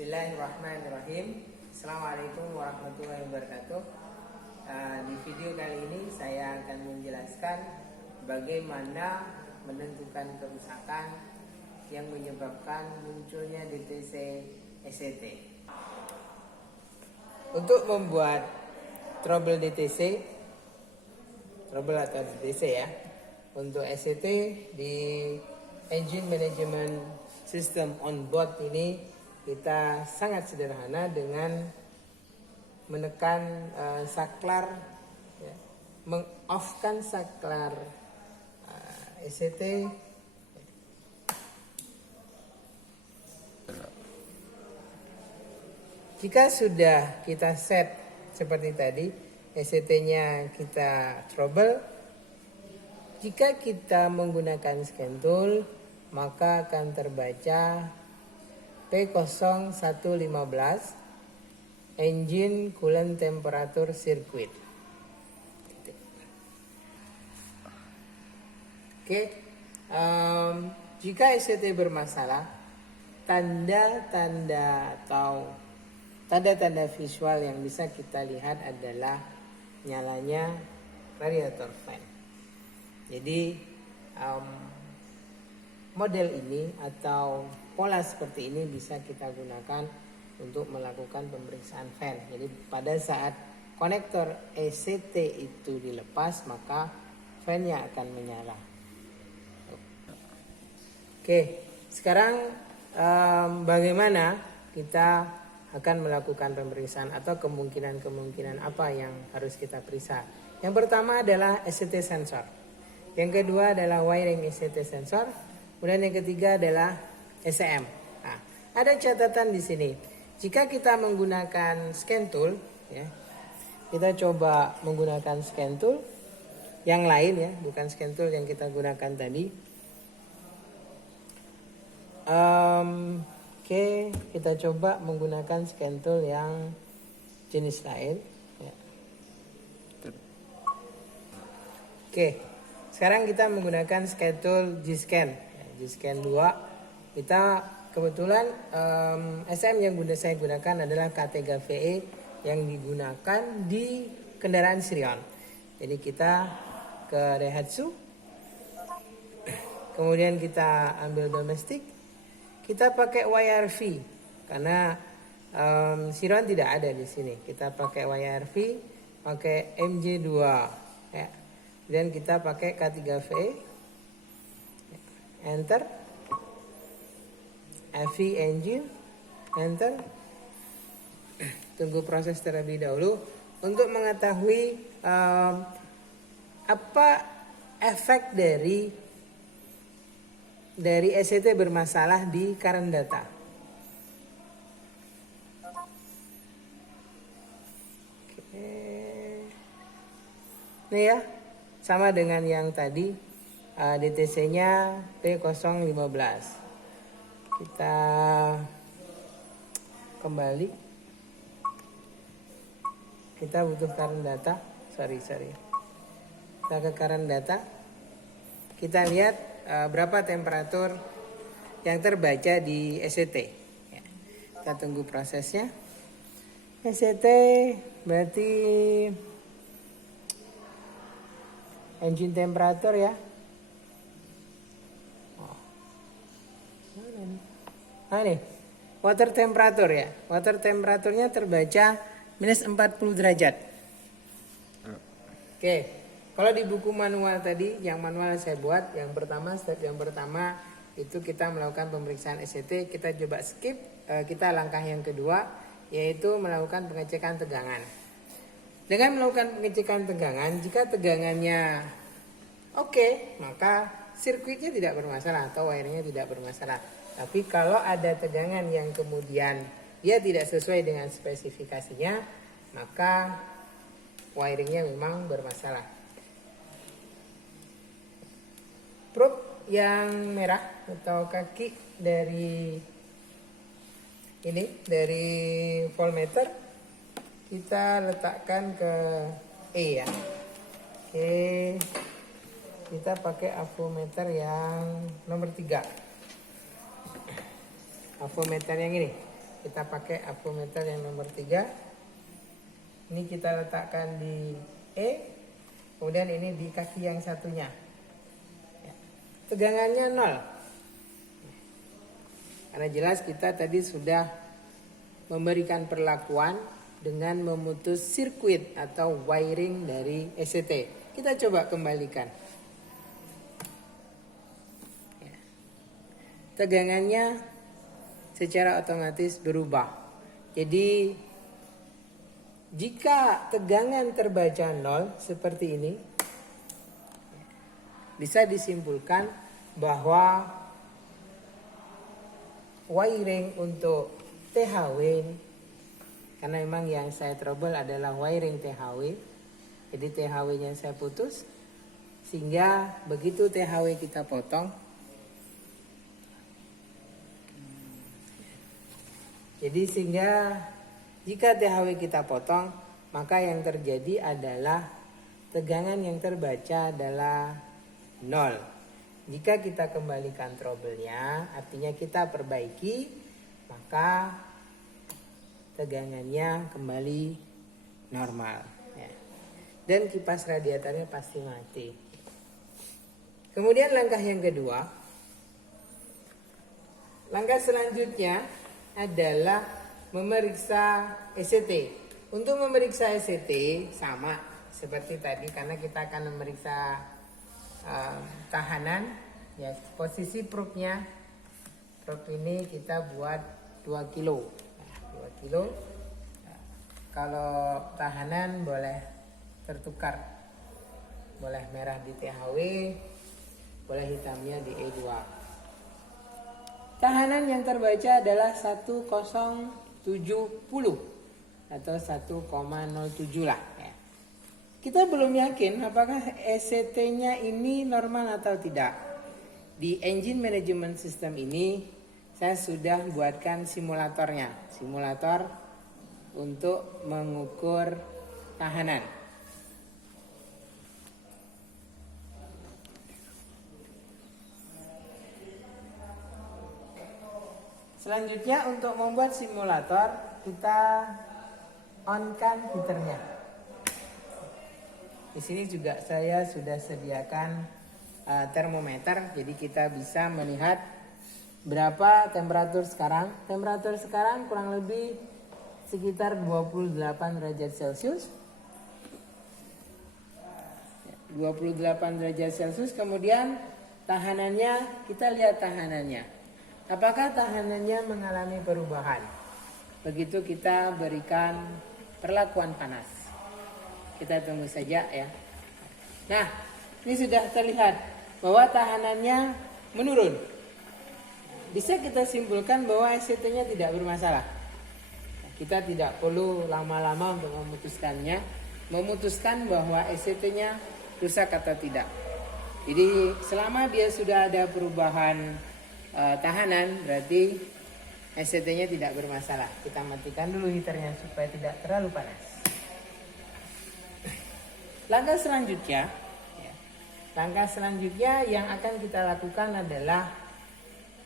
Bismillahirrahmanirrahim. Assalamualaikum warahmatullahi wabarakatuh. Di video kali ini saya akan menjelaskan bagaimana menentukan kerusakan yang menyebabkan munculnya DTC SCT. Untuk membuat trouble DTC, trouble atau DTC ya, untuk SCT di Engine Management System on board ini kita sangat sederhana dengan menekan saklar, ya, meng-off-kan saklar SCT. Jika sudah kita set seperti tadi, SCT-nya kita trouble, jika kita menggunakan scan tool, maka akan terbaca P0115 Engine Coolant Temperature Circuit. Oke, jika SCT bermasalah, tanda-tanda atau tanda-tanda visual yang bisa kita lihat adalah nyalanya radiator fan. Jadi model ini atau pola seperti ini bisa kita gunakan untuk melakukan pemeriksaan fan. Jadi pada saat konektor ECT itu dilepas, maka fan-nya akan menyala. Oke, sekarang bagaimana kita akan melakukan pemeriksaan atau kemungkinan-kemungkinan apa yang harus kita periksa. Yang pertama adalah ECT sensor. Yang kedua adalah wiring ECT sensor. Kemudian yang ketiga adalah SCM. Nah, ada catatan di sini. Jika kita menggunakan scan tool, ya, kita coba menggunakan scan tool yang lain ya, bukan scan tool yang kita gunakan tadi. Oke, kita coba menggunakan scan tool yang jenis lain. Ya. Oke, sekarang kita menggunakan scan tool G-Scan. G-Scan 2, kita kebetulan SM yang saya gunakan adalah K3VE yang digunakan di kendaraan Sirion. Jadi kita ke Daihatsu, kemudian kita ambil domestik, kita pakai YRV karena Sirion tidak ada di sini. Kita pakai YRV, pakai MJ2, ya. Dan kita pakai K3VE. Enter, FV engine, enter. Tunggu proses terlebih dahulu untuk mengetahui apa efek dari SCT bermasalah di current data. Oke. Ini ya, sama dengan yang tadi. DTC-nya P015. Kita kembali. Kita butuh current data. Sorry. Kita ke current data. Kita lihat berapa temperatur yang terbaca di SCT. Ya. Kita tunggu prosesnya. SCT berarti engine temperature ya. Nah ini, water temperature ya. Water temperaturnya terbaca minus 40 derajat. Oke, kalau di buku manual tadi, yang manual saya buat, step yang pertama itu kita melakukan pemeriksaan SCT. Kita coba skip, kita langkah yang kedua, yaitu melakukan pengecekan tegangan. Dengan melakukan pengecekan tegangan, jika tegangannya oke, maka sirkuitnya tidak bermasalah atau wiringnya tidak bermasalah. Tapi kalau ada tegangan yang kemudian dia tidak sesuai dengan spesifikasinya, maka wiringnya memang bermasalah. Probe yang merah atau kaki dari voltmeter kita letakkan ke E ya. Oke. Kita pakai avometer yang nomor 3. Avometer yang ini. kita pakai avometer yang nomor 3. Ini kita letakkan di E, kemudian ini di kaki yang satunya. Tegangannya 0. Karena jelas kita tadi sudah memberikan perlakuan dengan memutus sirkuit atau wiring dari ECT. Kita coba kembalikan. Tegangannya secara otomatis berubah. Jadi jika tegangan terbaca 0 seperti ini, bisa disimpulkan bahwa wiring untuk THW, karena memang yang saya trouble adalah wiring THW, jadi THW-nya saya putus, sehingga begitu THW kita potong, jadi sehingga jika THW kita potong, maka yang terjadi adalah tegangan yang terbaca adalah 0. Jika kita kembalikan trouble-nya, artinya kita perbaiki, maka tegangannya kembali normal. Dan kipas radiatornya pasti mati. Kemudian langkah yang kedua, langkah selanjutnya adalah memeriksa ECT. Untuk memeriksa ECT sama seperti tadi, karena kita akan memeriksa tahanan, ya, posisi probe-nya. Probe ini kita buat 2 kilo. Nah, 2 kilo. Nah, kalau tahanan boleh tertukar. Boleh merah di THW, boleh hitamnya di E2. Tahanan yang terbaca adalah 1070 atau 1,07 lah, ya. Kita belum yakin apakah ECT-nya ini normal atau tidak. Di Engine Management System ini saya sudah buatkan simulatornya, simulator untuk mengukur tahanan. Selanjutnya untuk membuat simulator, kita on-kan heaternya. Di sini juga saya sudah sediakan termometer, jadi kita bisa melihat berapa temperatur sekarang. Temperatur sekarang kurang lebih sekitar 28 derajat Celcius. 28 derajat Celcius. Kemudian tahanannya, kita lihat tahanannya. Apakah tahanannya mengalami perubahan? Begitu kita berikan perlakuan panas. Kita tunggu saja, ya. Nah, ini sudah terlihat bahwa tahanannya menurun. Bisa kita simpulkan bahwa ECT-nya tidak bermasalah. Kita tidak perlu lama-lama untuk memutuskan bahwa ECT-nya rusak atau tidak. Jadi selama dia sudah ada perubahan tahanan, berarti ECT-nya tidak bermasalah. Kita matikan dulu heaternya supaya tidak terlalu panas. Langkah selanjutnya yang akan kita lakukan adalah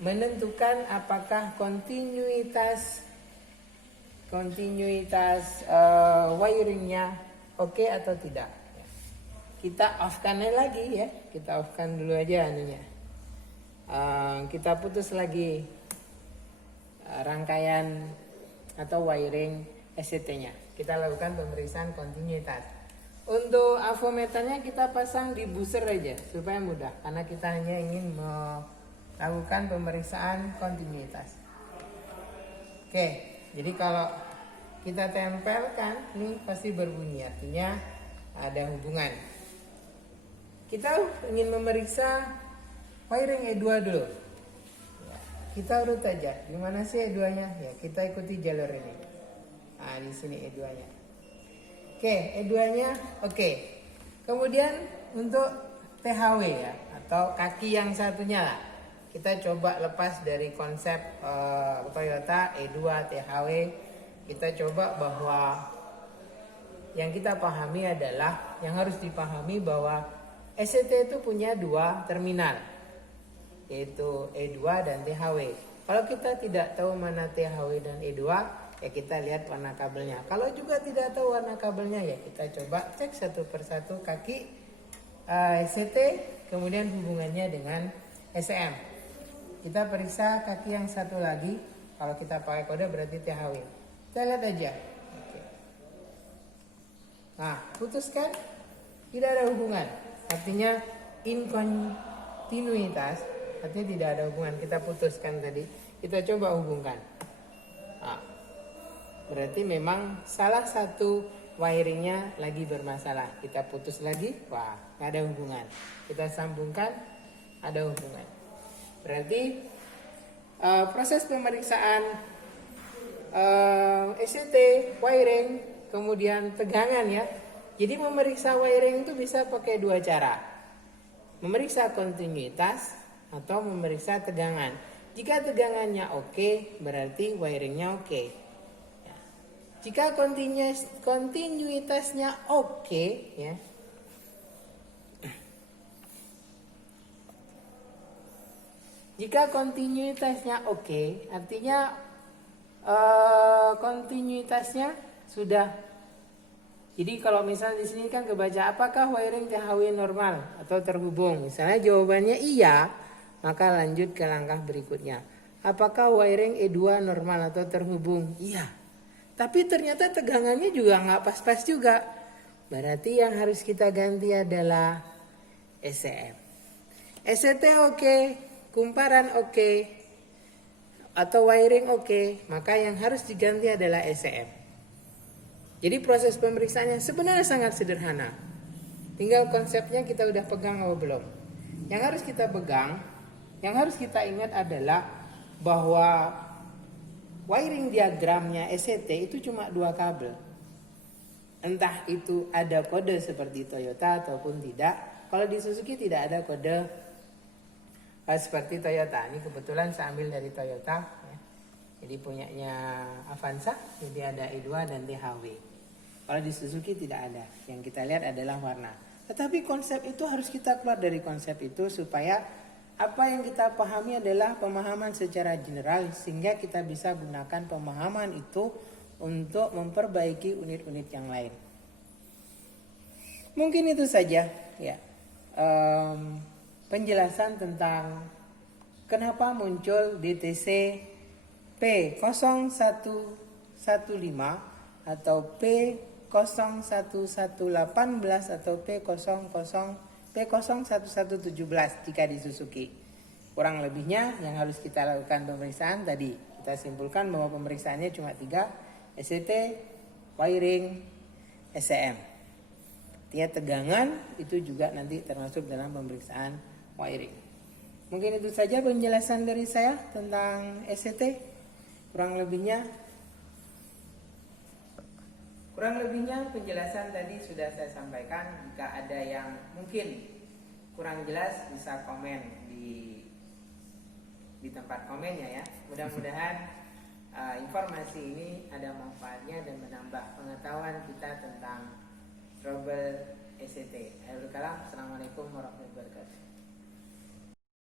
menentukan apakah kontinuitas wiringnya oke atau tidak. Kita off-kan lagi, ya. Kita off-kan dulu aja anunya. Kita putus lagi rangkaian atau wiring ECT-nya. Kita lakukan pemeriksaan kontinuitas. Untuk avometernya kita pasang di buzzer aja supaya mudah, karena kita hanya ingin melakukan pemeriksaan kontinuitas. Oke, jadi kalau kita tempelkan, ini pasti berbunyi, artinya ada hubungan. Kita ingin memeriksa wiring E2 dulu. Kita urut aja, gimana sih E2-nya? Ya, kita ikuti jalur ini. Nah, di sini E2-nya. Oke, E2-nya oke. Kemudian untuk THW, ya, atau kaki yang satunya lah. Kita coba lepas dari konsep Toyota E2 THW. Kita coba bahwa yang kita pahami adalah, yang harus dipahami bahwa ECT itu punya 2 terminal, yaitu E2 dan THW. Kalau kita tidak tahu mana THW dan E2, ya kita lihat warna kabelnya. Kalau juga tidak tahu warna kabelnya, ya kita coba cek satu persatu kaki SCT, kemudian hubungannya dengan SEM. Kita periksa kaki yang satu lagi. Kalau kita pakai kode berarti THW. Kita lihat aja. Oke. Nah, putuskan, tidak ada hubungan. Artinya inkontinuitas, artinya tidak ada hubungan. Kita putuskan tadi. Kita coba hubungkan. Nah, berarti memang salah satu wiringnya lagi bermasalah. Kita putus lagi, wah, nggak ada hubungan. Kita sambungkan, ada hubungan. Berarti proses pemeriksaan ECT, wiring, kemudian tegangan ya. Jadi memeriksa wiring itu bisa pakai dua cara. Memeriksa kontinuitas atau memeriksa tegangan. Jika tegangannya oke, berarti wiringnya oke. Ya. Jika kontinuitasnya oke, ya. Jika kontinuitasnya oke, artinya kontinuitasnya sudah. Jadi kalau misalnya di sini kan kebaca apakah wiring THW normal atau terhubung? Misalnya jawabannya iya, maka lanjut ke langkah berikutnya. Apakah wiring E2 normal atau terhubung? Iya. Tapi ternyata tegangannya juga nggak pas-pas juga. Berarti yang harus kita ganti adalah SEM. SCT oke. Kumparan oke, atau wiring oke, maka yang harus diganti adalah SEM. Jadi proses pemeriksaannya sebenarnya sangat sederhana. Tinggal konsepnya kita udah pegang atau belum. Yang harus kita pegang, yang harus kita ingat adalah bahwa wiring diagramnya SCT itu cuma 2 kabel. Entah itu ada kode seperti Toyota ataupun tidak. Kalau di Suzuki tidak ada kode seperti Toyota. Ini kebetulan saya ambil dari Toyota ya. Jadi punyanya Avanza. Jadi ada E2 dan THW. Kalau di Suzuki tidak ada. Yang kita lihat adalah warna. Tetapi konsep itu harus kita keluar dari konsep itu supaya apa yang kita pahami adalah pemahaman secara general, sehingga kita bisa gunakan pemahaman itu untuk memperbaiki unit-unit yang lain. Mungkin itu saja ya. Penjelasan tentang kenapa muncul DTC P0115 atau P01118 atau P01117 jika di Suzuki. Kurang lebihnya yang harus kita lakukan pemeriksaan tadi. Kita simpulkan bahwa pemeriksaannya cuma 3, SCT, wiring, SEM. Artinya tegangan itu juga nanti termasuk dalam pemeriksaan wiring. Mungkin itu saja penjelasan dari saya tentang SCT. Kurang lebihnya penjelasan tadi sudah saya sampaikan. Jika ada yang mungkin kurang jelas bisa komen di tempat komennya ya. Mudah-mudahan informasi ini ada manfaatnya dan menambah pengetahuan kita tentang trouble SCT. Assalamualaikum warahmatullahi wabarakatuh.